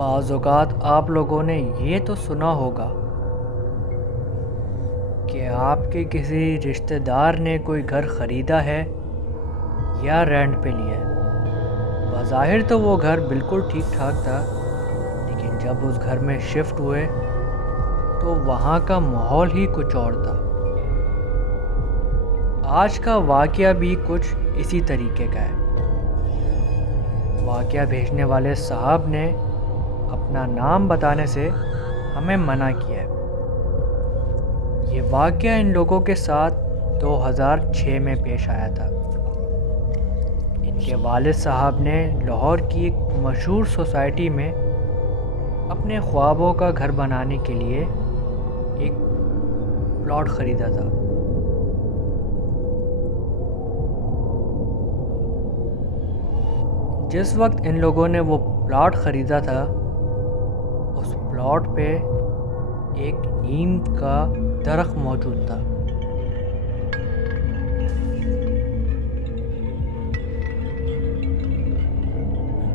بعض اوقات آپ لوگوں نے یہ تو سنا ہوگا کہ آپ کے کسی رشتہ دار نے کوئی گھر خریدا ہے یا رینٹ پہ لیا ہے۔ بظاہر تو وہ گھر بالکل ٹھیک ٹھاک تھا، لیکن جب اس گھر میں شفٹ ہوئے تو وہاں کا ماحول ہی کچھ اور تھا۔ آج کا واقعہ بھی کچھ اسی طریقے کا ہے۔ واقعہ بھیجنے والے صاحب نے اپنا نام بتانے سے ہمیں منع کیا ہے۔ یہ واقعہ ان لوگوں کے ساتھ 2006 میں پیش آیا تھا۔ ان کے والد صاحب نے لاہور کی ایک مشہور سوسائٹی میں اپنے خوابوں کا گھر بنانے کے لیے ایک پلاٹ خریدا تھا۔ جس وقت ان لوگوں نے وہ پلاٹ خریدا تھا، اس پلاٹ پہ ایک نیم کا درخت موجود تھا۔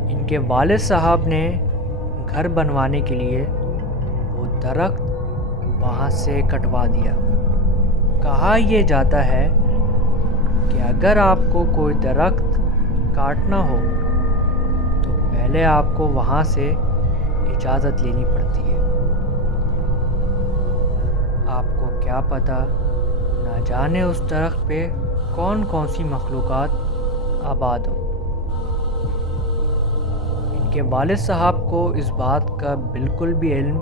ان کے والد صاحب نے گھر بنوانے کے لیے وہ درخت وہاں سے کٹوا دیا۔ کہا یہ جاتا ہے کہ اگر آپ کو کوئی درخت کاٹنا ہو تو پہلے آپ کو وہاں سے اجازت لینی پڑتی ہے۔ آپ کو کیا پتہ، نہ جانے اس درخت پہ کون کون سی مخلوقات آباد ہوں۔ ان کے والد صاحب کو اس بات کا بالکل بھی علم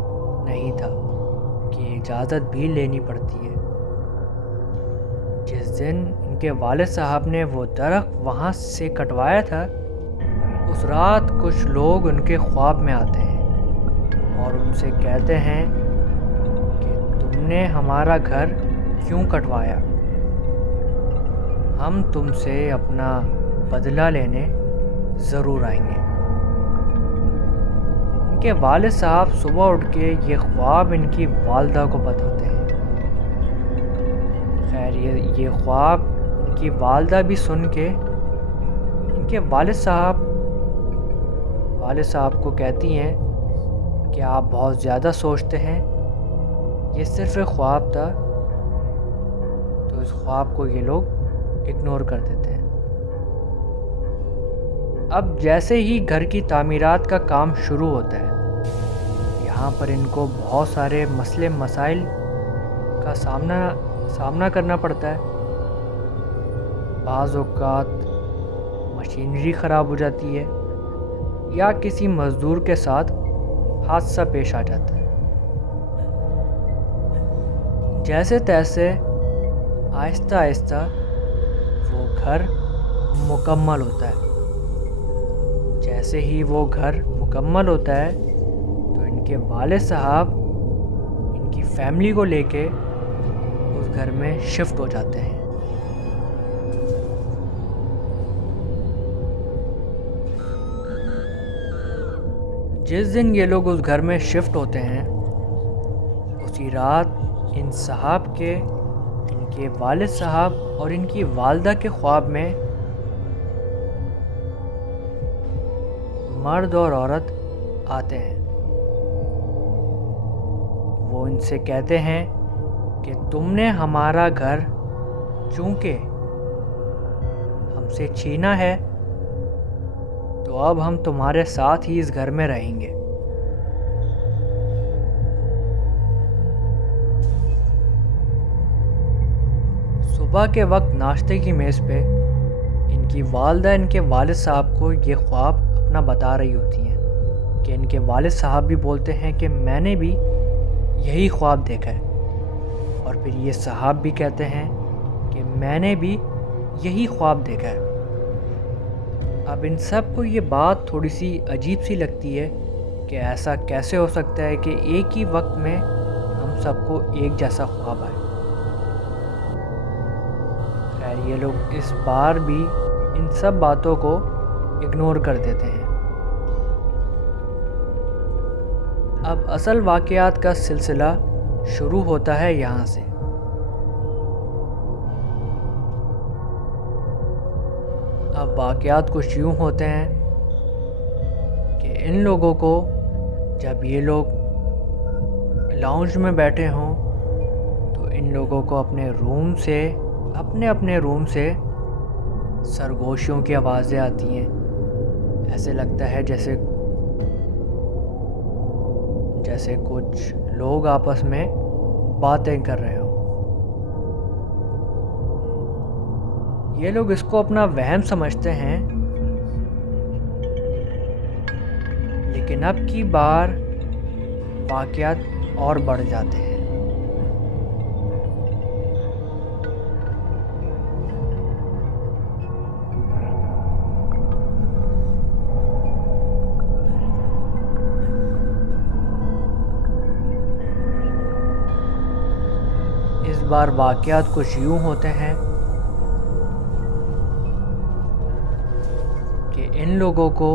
نہیں تھا کہ اجازت بھی لینی پڑتی ہے۔ جس دن ان کے والد صاحب نے وہ درخت وہاں سے کٹوایا تھا، اس رات کچھ لوگ ان کے خواب میں آتے ہیں اور ان سے کہتے ہیں کہ تم نے ہمارا گھر کیوں کٹوایا؟ ہم تم سے اپنا بدلہ لینے ضرور آئیں گے۔ ان کے والد صاحب صبح اٹھ کے یہ خواب ان کی والدہ کو بتاتے ہیں۔ خیر یہ خواب ان کی والدہ بھی سن کے ان کے والد صاحب کو کہتی ہیں کہ آپ بہت زیادہ سوچتے ہیں، یہ صرف ایک خواب تھا۔ تو اس خواب کو یہ لوگ اگنور کر دیتے ہیں۔ اب جیسے ہی گھر کی تعمیرات کا کام شروع ہوتا ہے، یہاں پر ان کو بہت سارے مسائل کا سامنا کرنا پڑتا ہے۔ بعض اوقات مشینری خراب ہو جاتی ہے یا کسی مزدور کے ساتھ حادثہ پیش آ جاتا ہے۔ جیسے تیسے آہستہ آہستہ وہ گھر مکمل ہوتا ہے۔ جیسے ہی وہ گھر مکمل ہوتا ہے تو ان کے والد صاحب ان کی فیملی کو لے کے اس گھر میں شفٹ ہو جاتے ہیں۔ جس دن یہ لوگ اس گھر میں شفٹ ہوتے ہیں، اسی رات ان کے والد صاحب اور ان کی والدہ کے خواب میں مرد اور عورت آتے ہیں۔ وہ ان سے کہتے ہیں کہ تم نے ہمارا گھر چونکہ ہم سے چھینا ہے، تو اب ہم تمہارے ساتھ ہی اس گھر میں رہیں گے۔ صبح کے وقت ناشتے کی میز پہ ان کی والدہ ان کے والد صاحب کو یہ خواب اپنا بتا رہی ہوتی ہیں کہ ان کے والد صاحب بھی بولتے ہیں کہ میں نے بھی یہی خواب دیکھا ہے، اور پھر یہ صاحب بھی کہتے ہیں کہ میں نے بھی یہی خواب دیکھا ہے۔ اب ان سب کو یہ بات تھوڑی سی عجیب سی لگتی ہے کہ ایسا کیسے ہو سکتا ہے کہ ایک ہی وقت میں ہم سب کو ایک جیسا خواب آئے۔ خیر یہ لوگ اس بار بھی ان سب باتوں کو اگنور کر دیتے ہیں۔ اب اصل واقعات کا سلسلہ شروع ہوتا ہے یہاں سے۔ اب واقعات کچھ یوں ہوتے ہیں کہ ان لوگوں کو جب یہ لوگ لاؤنج میں بیٹھے ہوں تو ان لوگوں کو اپنے اپنے روم سے سرگوشیوں کی آوازیں آتی ہیں. ایسے لگتا ہے جیسے کچھ لوگ آپس میں باتیں کر رہے ہوں. یہ لوگ اس کو اپنا وہم سمجھتے ہیں، لیکن اب کی بار واقعات اور بڑھ جاتے ہیں. اس بار واقعات کچھ یوں ہوتے ہیں کہ ان لوگوں کو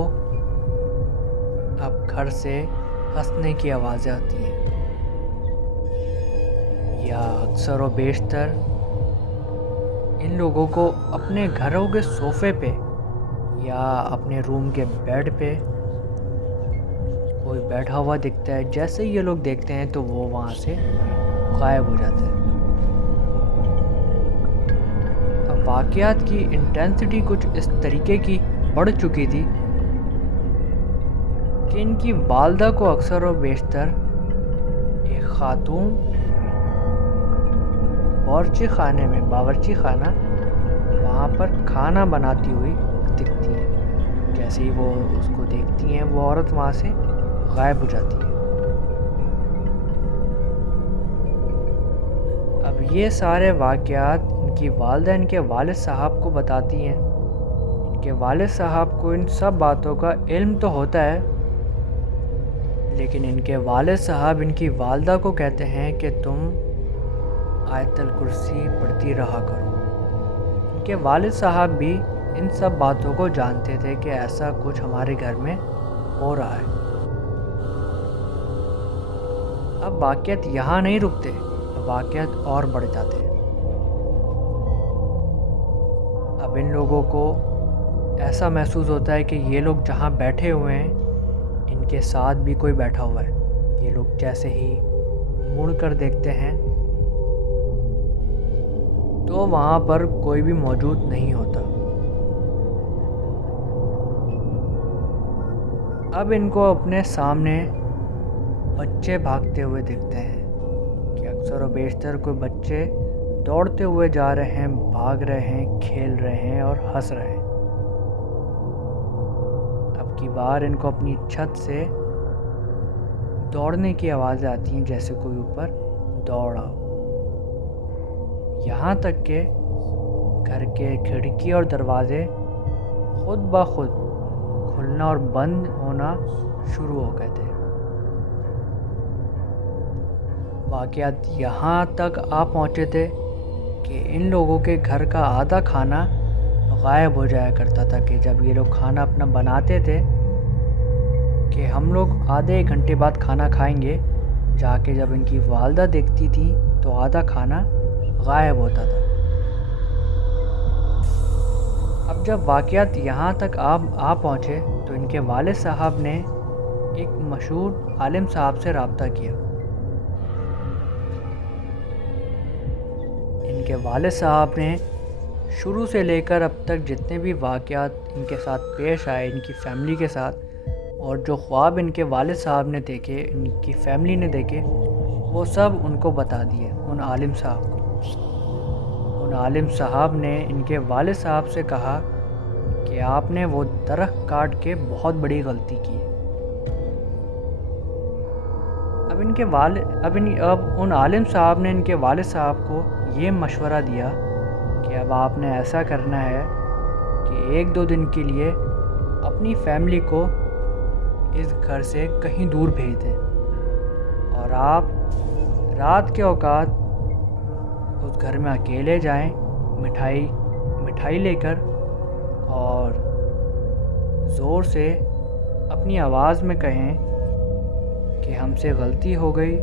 اب گھر سے ہنسنے کی آوازیں آتی ہیں، یا اکثر و بیشتر ان لوگوں کو اپنے گھروں کے صوفے پہ یا اپنے روم کے بیڈ پہ کوئی بیٹھا ہوا دکھتا ہے. جیسے یہ لوگ دیکھتے ہیں تو وہ وہاں سے غائب ہو جاتے ہیں. اب واقعات کی انٹینسٹی کچھ اس طریقے کی بڑھ چکی تھی کہ ان کی والدہ کو اکثر و بیشتر ایک خاتون باورچی خانہ وہاں پر کھانا بناتی ہوئی دکھتی ہے. جیسے ہی وہ اس کو دیکھتی ہیں وہ عورت وہاں سے غائب ہو جاتی ہے. اب یہ سارے واقعات ان کی والدہ ان کے والد صاحب کو بتاتی ہیں. ان کے والد صاحب کو ان سب باتوں کا علم تو ہوتا ہے، لیکن ان کے والد صاحب ان کی والدہ کو کہتے ہیں کہ تم آیت الکرسی پڑھتی رہا کرو. ان کے والد صاحب بھی ان سب باتوں کو جانتے تھے کہ ایسا کچھ ہمارے گھر میں ہو رہا ہے. اب واقعات یہاں نہیں رکتے، واقعات اور بڑھ جاتے ہیں. اب ان لوگوں کو ایسا محسوس ہوتا ہے کہ یہ لوگ جہاں بیٹھے ہوئے ہیں ان کے ساتھ بھی کوئی بیٹھا ہوا ہے. یہ لوگ جیسے ہی مڑ کر دیکھتے ہیں تو وہاں پر کوئی بھی موجود نہیں ہوتا. اب ان کو اپنے سامنے بچے بھاگتے ہوئے دکھتے ہیں کہ اکثر و بیشتر کوئی بچے دوڑتے ہوئے جا رہے ہیں، بھاگ رہے ہیں، کھیل رہے ہیں اور ہنس رہے ہیں. اب کی بار ان کو اپنی چھت سے دوڑنے کی آوازیں آتی ہیں جیسے کوئی اوپر دوڑا ہو. یہاں تک کہ گھر کے کھڑکی اور دروازے خود بخود کھلنا اور بند ہونا شروع ہو گئے تھے. واقعات یہاں تک آ پہنچے تھے کہ ان لوگوں کے گھر کا آدھا کھانا غائب ہو جایا کرتا تھا. کہ جب یہ لوگ کھانا اپنا بناتے تھے کہ ہم لوگ آدھے ایک گھنٹے بعد کھانا کھائیں گے، جا کے جب ان کی والدہ دیکھتی تھی تو آدھا کھانا غائب ہوتا تھا. اب جب واقعات یہاں تک آ پہنچے تو ان کے والد صاحب نے ایک مشہور عالم صاحب سے رابطہ کیا. ان کے والد صاحب نے شروع سے لے کر اب تک جتنے بھی واقعات ان کے ساتھ پیش آئے ان کی فیملی کے ساتھ، اور جو خواب ان کے والد صاحب نے دیکھے، ان کی فیملی نے دیکھے، وہ سب ان کو بتا دیے ان عالم صاحب کو. ان عالم صاحب نے ان کے والد صاحب سے کہا کہ آپ نے وہ درخت کاٹ کے بہت بڑی غلطی کی ہے. اب ان عالم صاحب نے ان کے والد صاحب کو یہ مشورہ دیا کہ اب آپ نے ایسا کرنا ہے کہ 1-2 دن کے لیے اپنی فیملی کو اس گھر سے کہیں دور بھیج دیں، اور آپ رات کے اوقات اس گھر میں اکیلے جائیں مٹھائی لے کر، اور زور سے اپنی آواز میں کہیں کہ ہم سے غلطی ہو گئی،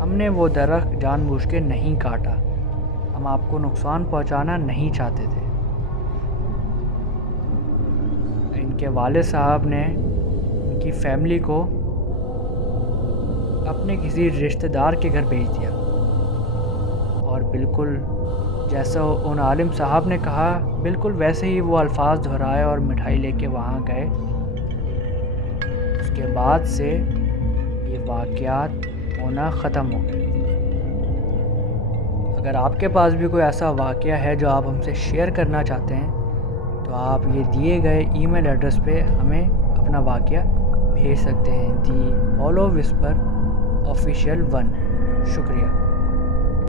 ہم نے وہ درخت جان بوجھ کے نہیں کاٹا، ہم آپ کو نقصان پہنچانا نہیں چاہتے تھے. ان کے والد صاحب نے ان کی فیملی کو اپنے کسی رشتہ دار کے گھر بھیج دیا، اور بالکل جیسا ان عالم صاحب نے کہا بالکل ویسے ہی وہ الفاظ دہرائے اور مٹھائی لے کے وہاں گئے۔ اس کے بعد سے یہ واقعات ہونا ختم ہو گئے۔ اگر آپ کے پاس بھی کوئی ایسا واقعہ ہے جو آپ ہم سے شیئر کرنا چاہتے ہیں تو آپ یہ دیے گئے ای میل ایڈریس پہ ہمیں اپنا واقعہ بھیج سکتے ہیں، دی ہالو وسپر آفیشیل 1۔ شکریہ۔